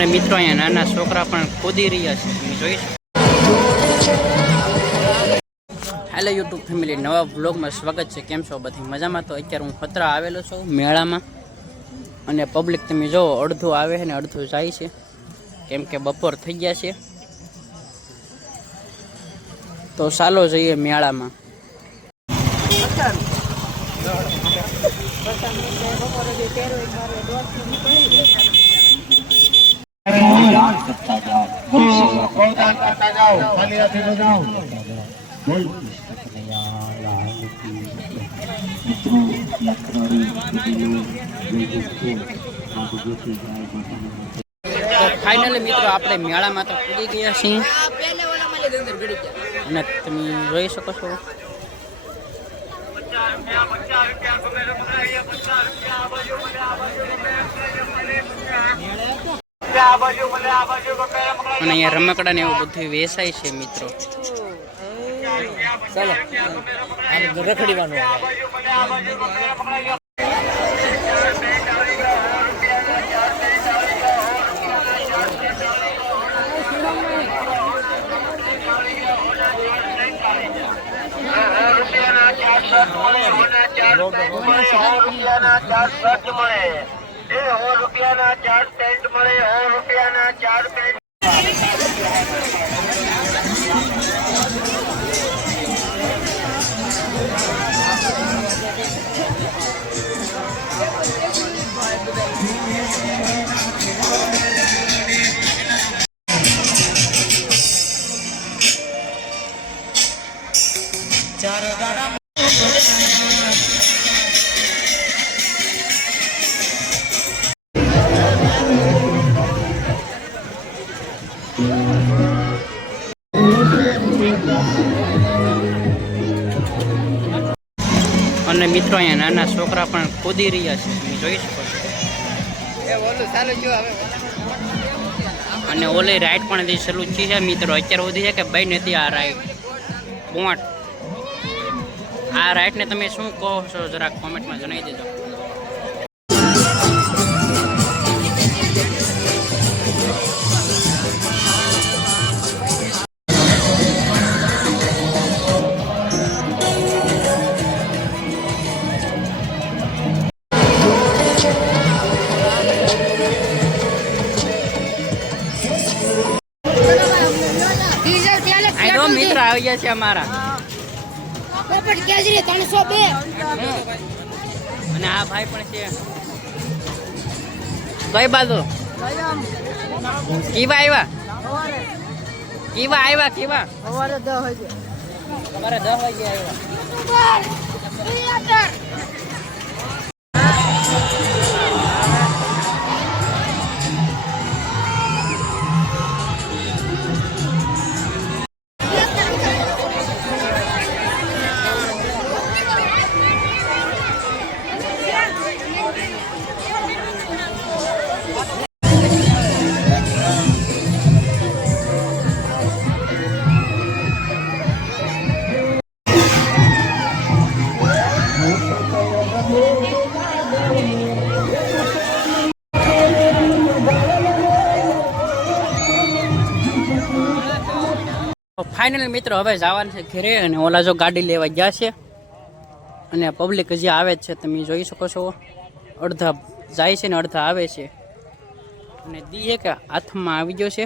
અને મિત્રો અહીંયા નાના છોકરા પણ કૂદી રહ્યા છે, તમે જોઈ શકો. હેલો યુટ્યુબ ફેમિલી, નવા વ્લોગમાં સ્વાગત છે. કેમ છો બધી મજામાં? તો અત્યારે હું ખતરા આવેલો છું મેળામાં, અને પબ્લિક તમે જો અડધું આવે છે ને અડધું જાય છે, કેમ કે બપોર થઈ ગયા છે. તો ચાલો જઈએ મેળામાં. ફાઇનલી મિત્રો આપણે મેળામાં તો પૂરી ગયા છીએ, અને તમે જોઈ શકો છો. અને અહીંયા રમકડા ને એવું બધું વેચાય છે મિત્રો. ચાલો રખડીવાનું. અને મિત્રો અહીંયા નાના છોકરા પણ કૂદી રહ્યા છે, તમે જોઈ શકો છો. અને ઓલી રાઈડ પણ હજી ચાલુ છે મિત્રો. અત્યારે સુધી છે કે ભાઈ નથી આ રાઈડ પોટ. આ રાઈડને તમે શું કહો છો જરાક કોમેન્ટમાં જણાવી દેજો. મિત્ર આવી ગયા છે અમારા, અને આ ભાઈ પણ છે. કઈ બાજુ કેવા આવ્યા? કેવા અમારે 10 વાગે આવ્યા. ફાઇનલ મિત્રો હવે જવાનું છે ઘરે, અને ઓલા જો ગાડી લેવા ગયા છે, અને પબ્લિક હજી આવે જ છે, તમે જોઈ શકો છો. અડધા જાય છે ને અડધા આવે છે, અને દી કે હાથમાં આવી ગયો છે.